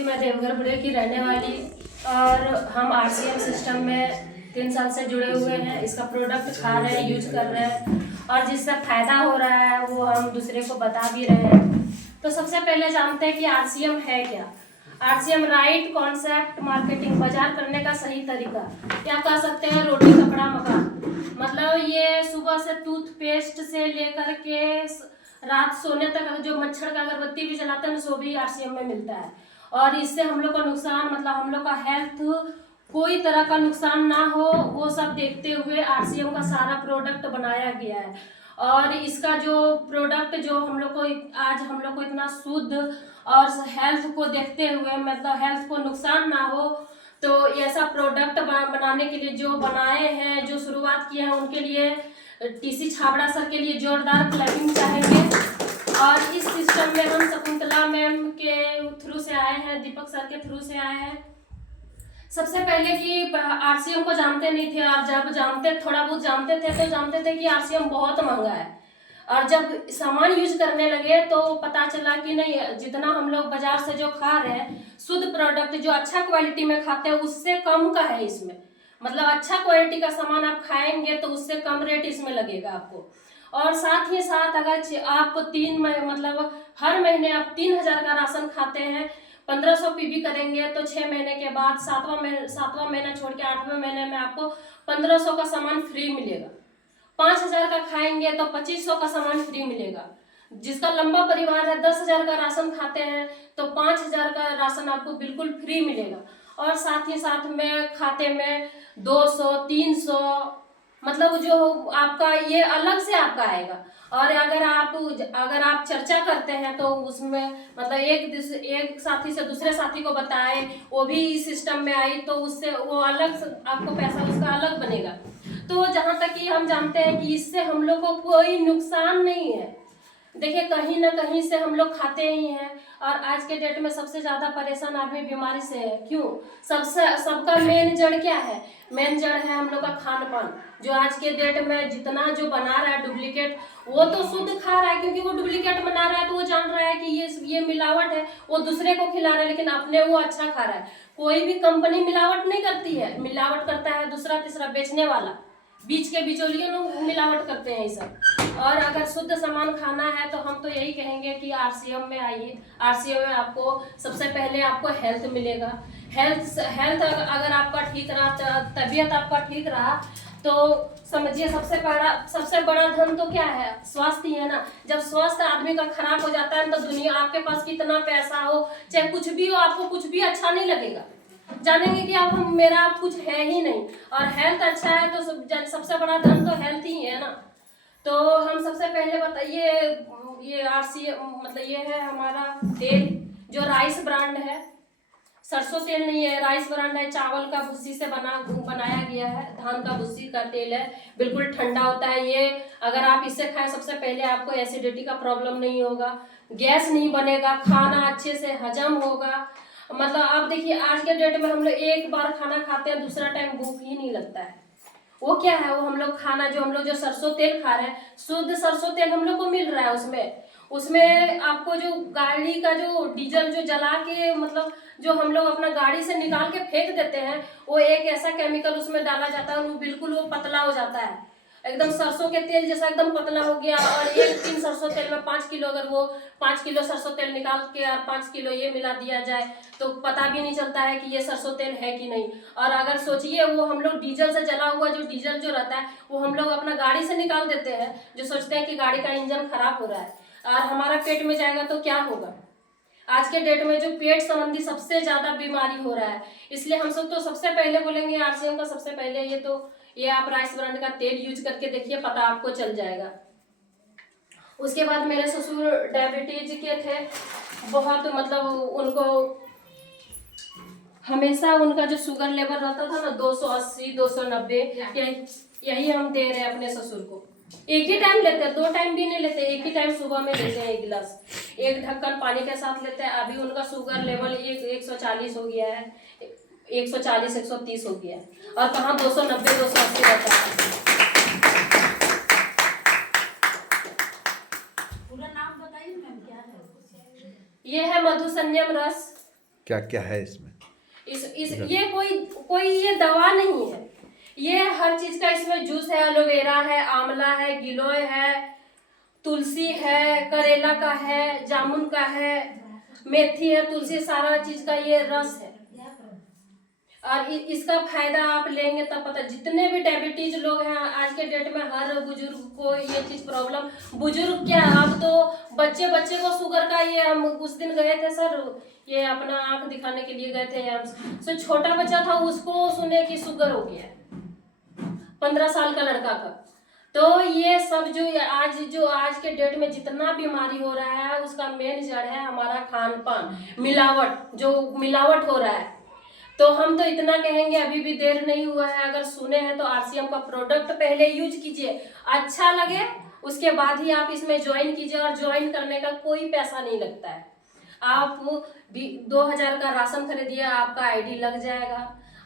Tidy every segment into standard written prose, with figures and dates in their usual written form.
मैं देवघर बुरे की रहने वाली और हम आरसीएम सिस्टम में 3 साल से जुड़े हुए हैं। इसका प्रोडक्ट खा रहे हैं, यूज कर रहे हैं और जिससे फायदा हो रहा है वो हम दूसरे को बता भी रहे हैं। तो सबसे पहले जानते हैं कि आरसीएम है क्या। आरसीएम राइट कॉन्सेप्ट मार्केटिंग, बाजार करने का सही तरीका, या कह सकते हैं रोटी कपड़ा मकान। मतलब ये सुबह से टूथपेस्ट से लेकर के रात सोने तक जो मच्छर का अगरबत्ती भी जलाते हैं वो भी आरसीएम में मिलता है। और इससे हम लोग का नुकसान, मतलब हम लोग का हेल्थ कोई तरह का नुकसान ना हो, वो सब देखते हुए आरसीएम का सारा प्रोडक्ट बनाया गया है। और इसका जो प्रोडक्ट जो हम लोग को आज हम लोग को इतना शुद्ध और हेल्थ को देखते हुए, मतलब हेल्थ को नुकसान ना हो, तो ऐसा प्रोडक्ट बनाने के लिए जो बनाए हैं, जो शुरुआत किए हैं, उनके लिए टीसी छाबड़ा सर के लिए जोरदार क्लैपिंग चाहेंगे। और इस सिस्टम में हम शकुंतला मैम के थ्रू से आए हैं, दीपक सर के थ्रू से आए हैं। सबसे पहले कि आरसीएम को जानते नहीं थे, और जब जानते, थोड़ा बहुत जानते थे तो जानते थे कि आरसीएम बहुत महंगा है। और जब सामान यूज करने लगे तो पता चला कि नहीं, जितना हम लोग बाजार से जो खा रहे हैं शुद्ध प्रोडक्ट, जो अच्छा क्वालिटी में खाते हैं, उससे कम का है इसमें। मतलब अच्छा क्वालिटी का सामान आप खाएंगे तो उससे कम रेट इसमें लगेगा आपको। और साथ ही साथ अगर आप मतलब हर महीने आप 3000 का राशन खाते हैं, 1500 पीबी करेंगे तो 6 महीने के बाद सातवां महीना छोड़ के 8वें महीने में आपको 1500 का सामान फ्री मिलेगा। 5000 का खाएंगे तो 2500 का सामान फ्री मिलेगा। जिसका लंबा परिवार है, 10,000 का राशन खाते हैं तो 5000 का राशन आपको बिल्कुल फ्री मिलेगा। और साथ ही साथ में खाते में 200, 300, मतलब जो आपका ये अलग से आपका आएगा। और अगर आप चर्चा करते हैं तो उसमें मतलब एक साथी से दूसरे साथी को बताएं, वो भी इस सिस्टम में आई तो उससे वो अलग आपको पैसा उसका अलग बनेगा। तो जहाँ तक कि हम जानते हैं कि इससे हम लोग को कोई नुकसान नहीं है। देखिए, कहीं ना कहीं से हम लोग खाते ही हैं। और आज के डेट में सबसे ज्यादा परेशान आदमी बीमारी से है। क्यों? सबका मेन जड़ क्या है? मेन जड़ है हम लोग का खान पान। जो आज के डेट में जितना जो बना रहा है डुप्लीकेट, वो तो शुद्ध खा रहा है क्योंकि वो डुप्लीकेट बना रहा है, तो वो जान रहा है कि ये मिलावट है, वो दूसरे को खिला रहा है, लेकिन अपने वो अच्छा खा रहा है। कोई भी कंपनी मिलावट नहीं करती है, मिलावट करता है दूसरा तीसरा बेचने वाला, बीच के बिचौलियों लोग मिलावट करते हैं ये सब। और अगर शुद्ध सामान खाना है तो हम तो यही कहेंगे कि आरसीएम में आइए। आरसीएम में आपको सबसे पहले आपको हेल्थ मिलेगा। हेल्थ अगर आपका ठीक रहा, तबीयत आपका ठीक रहा, तो समझिए सबसे बड़ा धन तो क्या है? स्वास्थ्य ही है ना। जब स्वास्थ्य आदमी का खराब हो जाता है तो दुनिया, आपके पास कितना पैसा हो, चाहे कुछ भी हो, आपको कुछ भी अच्छा नहीं लगेगा। जानेंगे कि अब मेरा कुछ है ही नहीं। और हेल्थ अच्छा है तो सबसे बड़ा धन तो हेल्थ ही है ना। तो हम सबसे पहले बताइए, ये आरसीएम मतलब ये है हमारा तेल, जो राइस ब्रांड है, सरसों तेल नहीं है, राइस ब्रांड है। चावल का भूसी से बनाया गया है, धान का भूसी का तेल है, बिल्कुल ठंडा होता है ये। अगर आप इसे खाएं, सबसे पहले आपको एसिडिटी का प्रॉब्लम नहीं होगा, गैस नहीं बनेगा, खाना अच्छे से हजम होगा। मतलब आप देखिए, आज के डेट में हम लोग एक बार खाना खाते हैं, दूसरा टाइम भूख ही नहीं लगता है। वो क्या है? वो हम लोग खाना जो हम लोग जो सरसों तेल खा रहे हैं, शुद्ध सरसों तेल हम लोग को मिल रहा है। उसमें आपको जो गाड़ी का जो डीजल जो जला के, मतलब जो हम लोग अपना गाड़ी से निकाल के फेंक देते हैं, वो एक ऐसा केमिकल उसमें डाला जाता है, वो बिल्कुल वो पतला हो जाता है, एकदम सरसों के तेल जैसा एकदम पतला हो गया। और एक 3 सरसों तेल में 5 किलो, अगर वो 5 किलो सरसों तेल निकाल के और 5 किलो ये मिला दिया जाए तो पता भी नहीं चलता है कि ये सरसों तेल है कि नहीं। और अगर सोचिए, वो हम लोग डीजल से जला हुआ जो डीजल जो रहता है, वो हम लोग अपना गाड़ी से निकाल देते हैं, जो सोचते हैं कि गाड़ी का इंजन खराब हो रहा है और हमारा पेट में जाएगा तो क्या होगा। आज के डेट में जो पेट संबंधी सबसे ज्यादा बीमारी हो रहा है, इसलिए हम सब तो सबसे पहले बोलेंगे आरसीएम का सबसे पहले ये आप राइस ब्रांड का तेल यूज करके देखिए, पता आपको चल जाएगा। उसके बाद मेरे ससुर डायबिटीज के थे बहुत, मतलब उनको हमेशा उनका जो शुगर लेवल रहता था ना 280 290, यही हम दे रहे हैं अपने ससुर को। एक ही टाइम लेते हैं, 2 टाइम भी नहीं लेते, एक ही टाइम सुबह में लेते हैं 1 गिलास, 1 ढक्कन पानी के साथ लेते हैं। अभी उनका शुगर लेवल 140 हो गया है, 140 130 हो गया है, और कहाँ 290 280 रहता है। पूरा नाम बताइए मैम, क्या है? ये है मधु संयम रस। क्या क्या है इसमें? ये कोई ये दवा नहीं है, ये हर चीज का इसमें जूस है, एलोवेरा है, आंवला है, गिलोय है, तुलसी है, करेला का है, जामुन का है, मेथी है, तुलसी, सारा चीज का ये रस है। और इसका फायदा आप लेंगे तब पता। जितने भी डायबिटीज लोग हैं आज के डेट में, हर बुजुर्ग को ये चीज प्रॉब्लम, बुजुर्ग क्या, अब तो बच्चे को शुगर का, ये हम उस दिन गए थे सर, ये अपना आंख दिखाने के लिए गए थे, सो छोटा बच्चा था, उसको सुने कि शुगर हो गया, 15 साल का लड़का का। तो ये सब जो आज के डेट में जितना बीमारी हो रहा है, उसका मेन जड़ है हमारा खान पान, मिलावट हो रहा है। तो हम तो इतना कहेंगे, अभी भी देर नहीं हुआ है, अगर सुने हैं तो RCM का प्रोडक्ट पहले यूज कीजिए, अच्छा लगे उसके बाद ही आप इसमें ज्वाइन कीजिए। और ज्वाइन करने का कोई पैसा नहीं लगता है, आप 2000 का राशन खरीदिए, आपका ID लग जाएगा।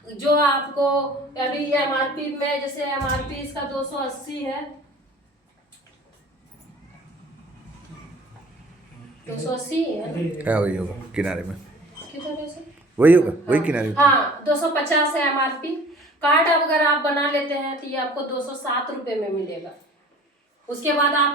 जो आपको अभी MRP में, जैसे MRP इसका 280 है, 280 है, क्या वही होगा किनारे में, किधर से वही होगा, वही किनारे में। हाँ 250 है MRP। कार्ड अगर आप बना लेते हैं तो ये आपको 207 रुपये में मिलेगा। उसके बाद आप